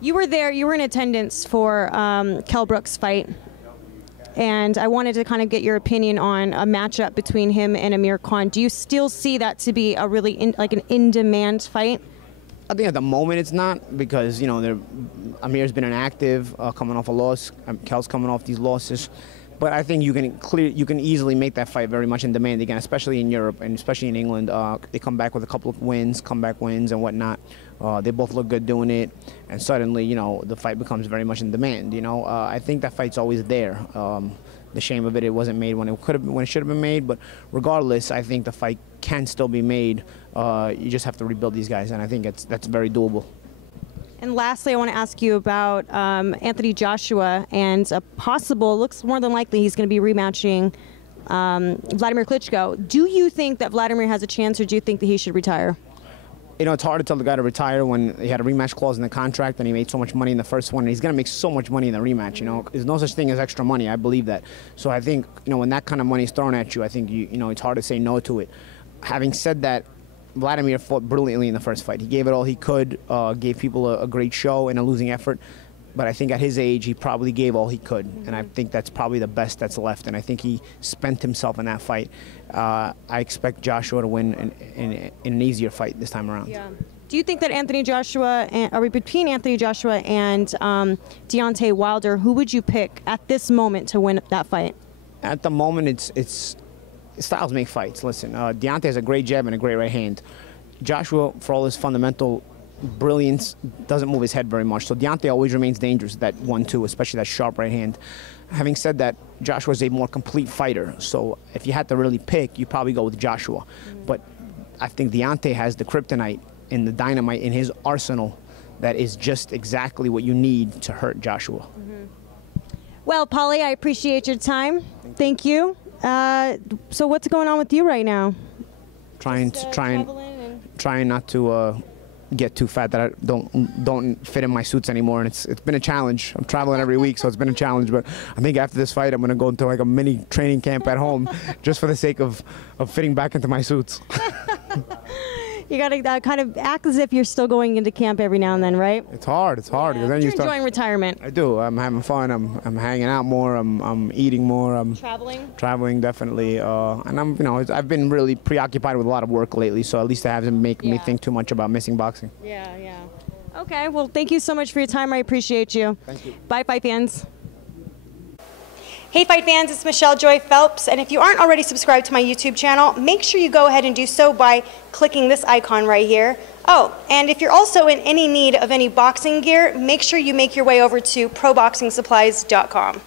You were there. You were in attendance for Khan-Brook's fight. And I wanted to kind of get your opinion on a matchup between him and Amir Khan. Do you still see that to be a really an in-demand fight? I think at the moment it's not, because Amir's been inactive, coming off a loss. Kel's coming off these losses. But I think you can easily make that fight very much in demand again, especially in Europe and especially in England. They come back with a couple of wins, comeback wins and whatnot. They both look good doing it, and suddenly, the fight becomes very much in demand. I think that fight's always there. The shame of it wasn't made when it should have been made. But regardless, I think the fight can still be made. You just have to rebuild these guys, and I think that's very doable. And lastly, I want to ask you about Anthony Joshua and a possible, looks more than likely he's going to be rematching Vladimir Klitschko. Do you think that Vladimir has a chance, or do you think that he should retire? It's hard to tell the guy to retire when he had a rematch clause in the contract and he made so much money in the first one. And he's going to make so much money in the rematch. There's no such thing as extra money. I believe that. So I think, when that kind of money is thrown at you, I think it's hard to say no to it. Having said that, Vladimir fought brilliantly in the first fight. He gave it all he could, gave people a great show and a losing effort. But I think at his age, he probably gave all he could. And I think that's probably the best that's left. And I think he spent himself in that fight. I expect Joshua to win in an easier fight this time around. Yeah. Do you think that between Anthony Joshua and Deontay Wilder, who would you pick at this moment to win that fight? At the moment, it's styles make fights. Listen, Deontay has a great jab and a great right hand. Joshua, for all his fundamental brilliance, doesn't move his head very much. So Deontay always remains dangerous, that 1-2, especially that sharp right hand. Having said that, Joshua is a more complete fighter. So if you had to really pick, you probably go with Joshua. But I think Deontay has the kryptonite and the dynamite in his arsenal that is just exactly what you need to hurt Joshua. Well, Paulie, I appreciate your time. Thank you. So what's going on with you right now? Trying not to get too fat that I don't fit in my suits anymore, and it's been a challenge. I'm traveling every week, so it's been a challenge. But I think after this fight, I'm going to go into like a mini training camp at home, just for the sake of fitting back into my suits. You got to kind of act as if you're still going into camp every now and then, right? It's hard. It's hard. Yeah. Then You're enjoying retirement. I do. I'm having fun. I'm hanging out more. I'm eating more. I'm traveling definitely. And I've been really preoccupied with a lot of work lately. So at least it hasn't made me think too much about missing boxing. Yeah, yeah. Okay. Well, thank you so much for your time. I appreciate you. Thank you. Bye, fight fans. Hey Fight fans, it's Michelle Joy Phelps, and if you aren't already subscribed to my YouTube channel, make sure you go ahead and do so by clicking this icon right here. Oh, and if you're also in any need of any boxing gear, make sure you make your way over to proboxingsupplies.com.